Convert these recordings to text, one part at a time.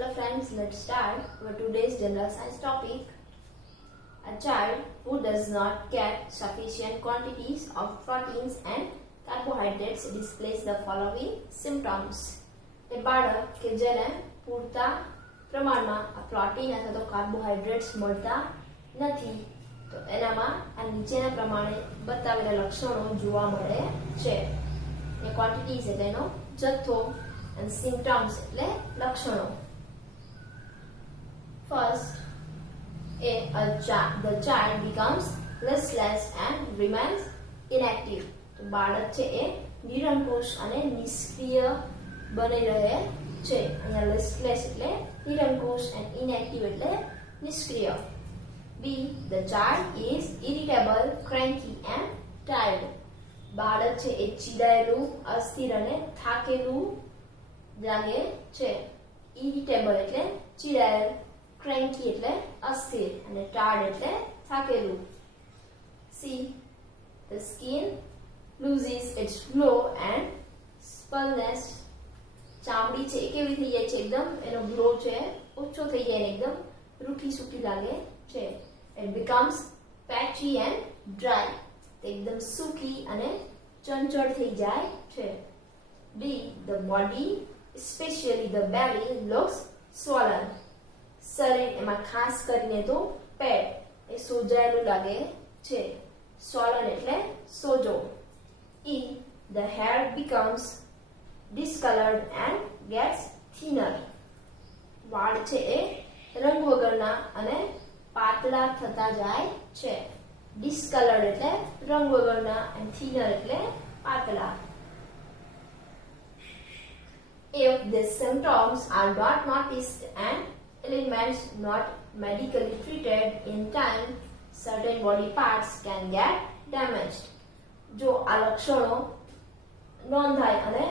Hello friends, let's start our today's general science topic. A child who does not get sufficient quantities of proteins and carbohydrates displays the following symptoms. એ બાળક કે જેને પૂરતા પ્રમાણમાં protein અથવા તો carbohydrates મળતા નથી તો એનામાં આ નીચેના પ્રમાણે બતાવેલા લક્ષણો જોવા મળે છે. એ ક્વોન્ટિટીઝ એટલે એનો જથ્થો and symptoms એટલે લક્ષણો. First, the child becomes listless and remains inactive. તો બાળક છે એ નિરંકુશ અને નિષ્ક્રિય બની રહે છે. અહીંયા listless એટલે નિરંકુશ and inactive એટલે નિષ્ક્રિય. B, the child is irritable, cranky and tired. બાળક છે એ ચીડાયેલું, અસ્થિર અને થાકેલું લાગે છે. ઇરિટેબલ એટલે ચીડાયેલ, cranky એટલે અસ્થિર અને tired એટલે થાકેલું. C, the skin loses its glow and supplenness. ચામડી છે એ કેવી થઈ જાય છે, એકદમ એનો ગ્લો છે ઓછો થઈ જાય, એકદમ રૂખી સૂકી લાગે છે. It becomes patchy and dry. એકદમ સૂકી અને ચંચળ થઈ જાય છે. D, the body, especially the belly, looks swollen. શરીર એમાં ખાસ કરીને તો પેટ એ સોજાયેલું લાગે છે. swollen એટલે સોજો. E, the hair becomes discolored and gets thinner. વાળ છે એ રંગ વગરના અને પાતળા થતા જાય છે. discolored એટલે રંગ વગરના and thinner એટલે પાતળા. If these symptoms are not noticed and ailments not medically treated in time, certain body parts can get damaged. જો આ લક્ષણો નોંધાય અને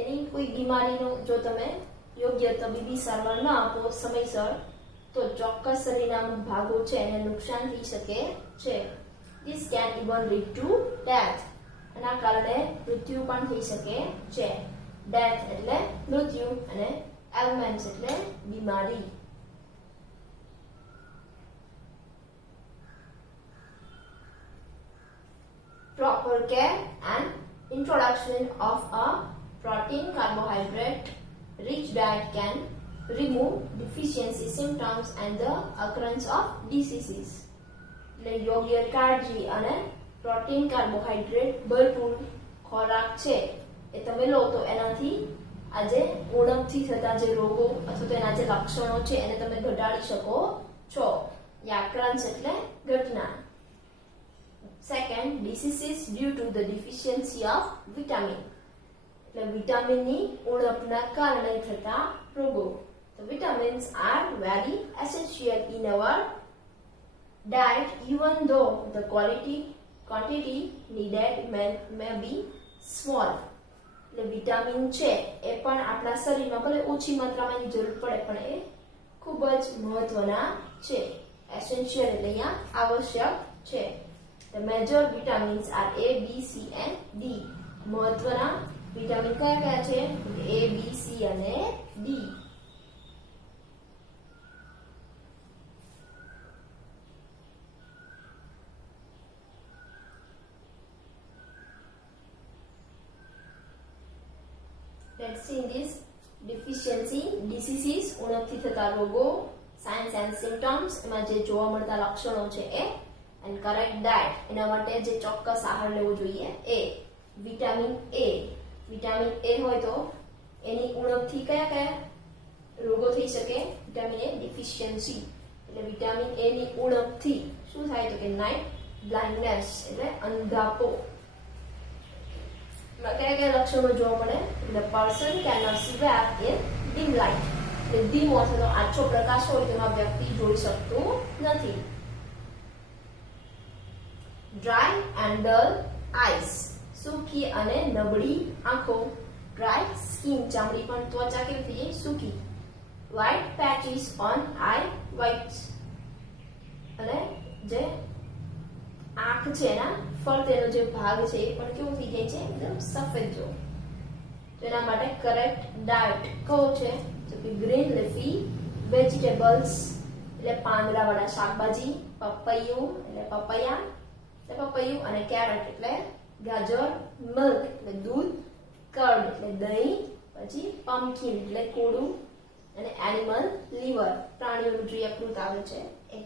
એની કોઈ બીમારીનો જો તમે યોગ્ય તબીબી સારવાર ન આપો સમયસર તો ચોક્કસ શરીરના ભાગો છે એને નુકસાન થઈ શકે છે. This can even lead to death. આના કારણે મૃત્યુ પણ થઈ શકે છે. Death એટલે મૃત્યુ અને ailments એટલે બીમારી. Proper care and introduction of a protein carbohydrate rich diet can remove deficiency symptoms and the occurrence of diseases. એટલે યોગ્ય કાળજી અને પ્રોટીન કાર્બોહાઈડ્રેટ ભરપૂર ખોરાક છે એ તમે લો તો એનાથી આજે ઉણપથી થતા જે રોગો અથવા તો એના જે લક્ષણો છે એને તમે ઘટાડી શકો છો. યાક્રાંશ એટલે ઘટના. Second, diseases due to the deficiency of vitamin. એટલે વિટામિનની ઉણપના કારણે થતા રોગો. The vitamins are very essential in our diet even though the quantity needed may be small. એટલે વિટામિન છે એ પણ આપણા શરીરમાં ભલે ઓછી માત્રામાં એની જરૂર પડે પણ એ ખૂબ જ મહત્વના છે. એસેન્શિયલ એટલે અહીંયા આવશ્યક છે. The major vitamins are A, B, C and D. મહત્વના વિટામિન કયા કયા છે? A, B, C અને D. Let's see in this deficiency, diseases, ઉણપથી થતા રોગો, signs and symptoms, એમાં જે જોવા મળતા લક્ષણો છે એ, and correct diet, એના માટે જે ચોક્કસ આહાર લેવો જોઈએ એ. વિટામિન A હોય તો એની ઉણપથી કયા કયા રોગો થઈ શકે? વિટામિન A deficiency એટલે વિટામિન A ની ઉણપથી શું થાય તો કે નાઇટ બ્લાઇન્ડનેસ એટલે અંધાપો. કયા કયા લક્ષણો જોવા મળે? The person cannot see well in dim light. એટલે ધીમો અથવા તો આછો પ્રકાશ હોય તેમાં વ્યક્તિ જોઈ શકતું નથી. Dry and dull eyes. સૂકી અને નબળી આંખો. Dry skin ચામડી પણ ત્વચા કેવી થઈ જાય? સૂકી. White patches on eye whites. અને જે આંખ છે એના ફરતેનો જે ભાગ છે એ પણ કેવો થઈ જાય છે? એકદમ સફેદ જો. તો એના માટે કરેક્ટ ડાયટ કયો છે? તો કે કે ગ્રીન લીફી વેજીટેબલ્સ એટલે પાંદડાવાળા શાકભાજી, પપૈયું એટલે પપૈયા એટલે પપૈયું, અને કેરેટ એટલે ગાજર, મિલ્ક એટલે દૂધ, કર્ડ એટલે દહીં, પછી પમ્પકિન એટલે કોળું, અને એનિમલ લીવર પ્રાણીઓનું જે યકૃત આવે છે એ.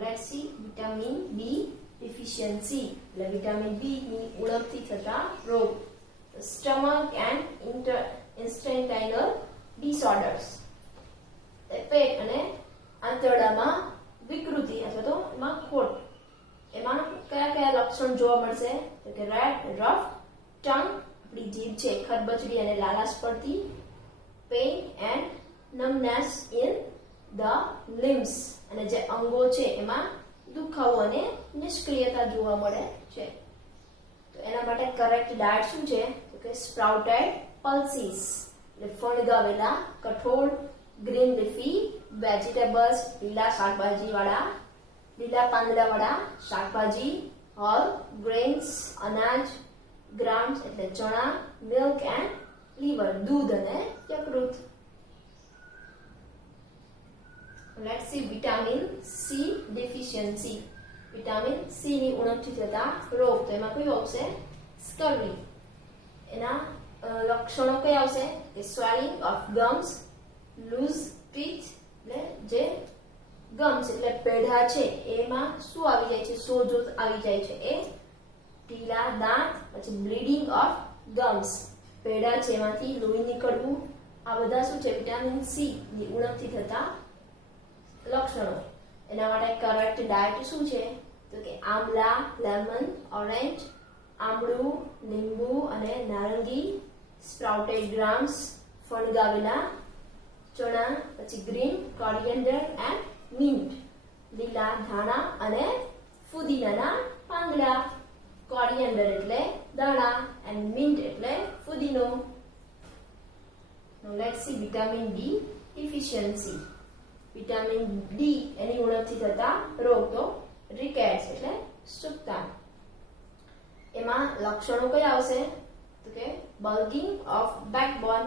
Let's see vitamin B deficiency એટલે વિટામિન બી ની ઉણપથી થતા રોગ. સ્ટમક એન્ડ intestinal disorders પેટ અને આંતરડામાં વિકૃતિ અથવા તો એમાં ખોટ. એમાં કયા કયા લક્ષણ જોવા મળશે? તો કે રેડ રફ ટંગ, આપણી જીભ છે ખરબચડી અને લાલાશ પડતી, pain and numbness in the limbs અને જે અંગો છે એમાં દુખાવો અને નિષ્ક્રિયતા જોવા મળે છે. તો એના માટે કરેક્ટ ડાયટ શું છે? તો કે સ્પ્રાઉટેડ પલ્સીસ એટલે ફણગાવેલા કઠોળ, ગ્રીન લીફી વેજીટેબલ્સ લીલા શાકભાજી વાળા, લીલા પાંદડા વાળા શાકભાજી, હોલ ગ્રેન્સ અનાજ, ગ્રામ્સ એટલે ચણા, મિલ્ક એન્ડ લીવર દૂધ અને યકૃત. Let's see vitamin C deficiency. Vitamin C ની ઉણપથી થતા રોગ. તો એમાં કયું આવશે? સ્કર્વી. એના લક્ષણો કયા આવશે? કે સ્વેલિંગ ઓફ ગમ્સ, લૂઝ ટીથ એટલે જે ગમ્સ એટલે પેઢા છે એમાં શું આવી જાય છે? સોજો આવી જાય છે એ, ઢીલા દાંત, પછી બ્લીડિંગ ઓફ ગમ્સ પેઢા છે એમાંથી લોહી નીકળવું. આ બધા શું છે? વિટામિન સી ની ઉણપથી થતા લક્ષણો. એના માટે કરેક્ટ ડાયટ શું છે? તો કે આમલા, લેમન, ઓરેન્જ, આમળું, લીંબુ અને નારંગી, સ્પ્રાઉટેડ ગ્રામ્સ, ફણગાવેલા ચણા, પછી ગ્રીન કોરિએન્ડર એન્ડ મિન્ટ, લીલા ધાણા અને ફુદીનાના પાંદડા. કોરિએન્ડર એટલે દાણા એન્ડ મિન્ટ એટલે ફુદીનો. Now let's see vitamin D deficiency. Vitamin D એની ઉણપથી થતા રોગ. તો રિકેટ્સ એટલે સુક્તા. એમાં લક્ષણો કયા આવશે? તો કે બલ્કિંગ ઓફ બેકબોન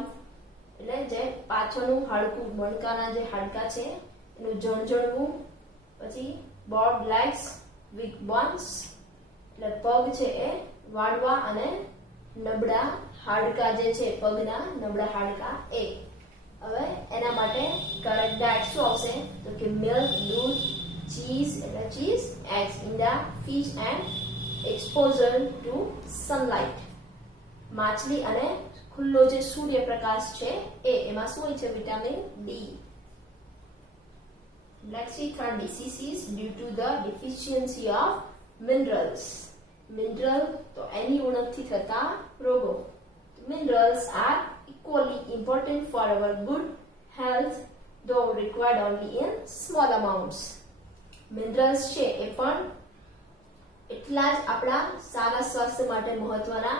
એટલે જે પાછળનું હાડકું, મણકાના જે હાડકા છે એનું જણજણવું, પછી બોર્ડ લેગ્સ, વીક બોન્સ એટલે પગ છે એ વાળવા અને નબળા હાડકા જે છે પગના નબળા હાડકા એ. હવે એના માટે કરેક્ટ ડાયટ શું આવશે? તો કે મિલ્ક દૂધ, ચીઝ એટલે ચીઝ, એગ્સ ઈંડા, fish and exposure to sunlight માછલી અને ખુલ્લો જે સૂર્યપ્રકાશ છે એ. એમાં શું હોય છે? Vitamin D. Let's see third diseases due to the deficiency of minerals. Mineral તો એની ઉણપથી થતા રોગો. Minerals are equally important for our good health, though required only in small amounts. Minerals છે એ પણ એટલા જ આપણા સારા સ્વાસ્થ્ય માટે મહત્વના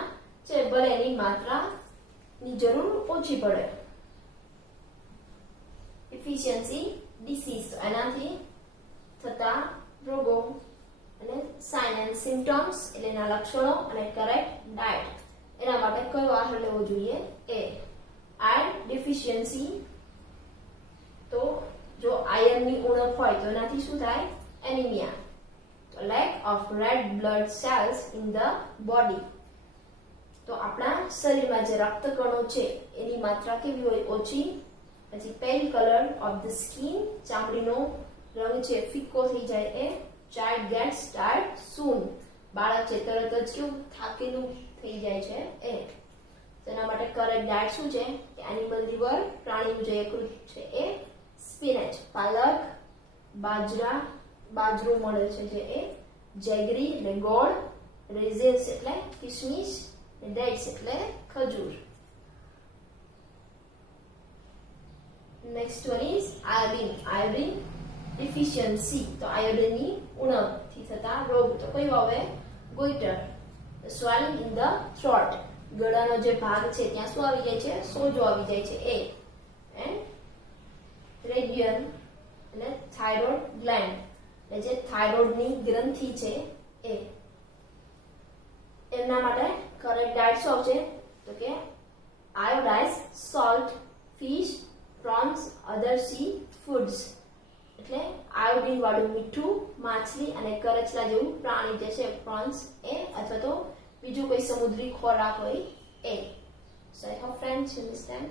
છે, ભલે એની માત્રાની જરૂર ઓછી પડે. Deficiency disease તો એનાથી થતા રોગો અને સાઇન એન્ડ સિમ્પટમ્સ એટલે એના લક્ષણો અને કરેક્ટ ડાયટ. એના માટે કયો આહાર લેવો જોઈએ? એ આયર્ન ડેફિશિયન્સી. તો જો આયર્નની ઉણપ હોય તો એનાથી શું થાય? એનિમિયા. તો lack of red blood cells in the body. તો આપણા શરીરમાં જે રક્તકણો છે એની માત્રા કેવી હોય? ઓછી. પછી પેલ કલર ઓફ ધ સ્કિન ચામડીનો રંગ છે ફિક્કો થઈ જાય એ. ચાઇલ્ડ ગેટ્સ ટાયર્ડ સૂન. બાળક છે તરત જ કેવું થાકેલું થઈ જાય છે એ. તેના માટે કરેક્ટ ડાયટ શું છે? કે એનિમલ લીવર પ્રાણીનું જે યકૃત છે એ, સ્પિનેચ પાલક, બાજરો મળે છે જે એ, જેગરી એટલે ગોળ, રેઝિન્સ એટલે કિશમિશ, ડેટ્સ એટલે ખજૂર. Next one is iodine. Iodine deficiency. તો આયોડિનની ઉણપથી થતા રોગ. તો કયું આવે? Goitre. swelling in the throat. ગળાનો જે ભાગ છે ત્યાં શું આવી જાય છે? સોજો આવી જાય છે એ. એન્ડ રેડિયન એટલે થાઇરોઇડ ગ્લેન્ડ એટલે જે થાઇરોઇડની ગ્રંથિ છે એ. એમના માટે કરેક્ટ ડાયટ શું આવશે? તો કે iodize salt, fish, prawns, other sea foods. એટલે આયોડિન વાળું મીઠું, માછલી અને કરચલા જેવું પ્રાણી જે છે prawns એ અથવા તો બીજું કોઈ સમુદ્રી ખોરાક હોય એ. So I hope friends you understand.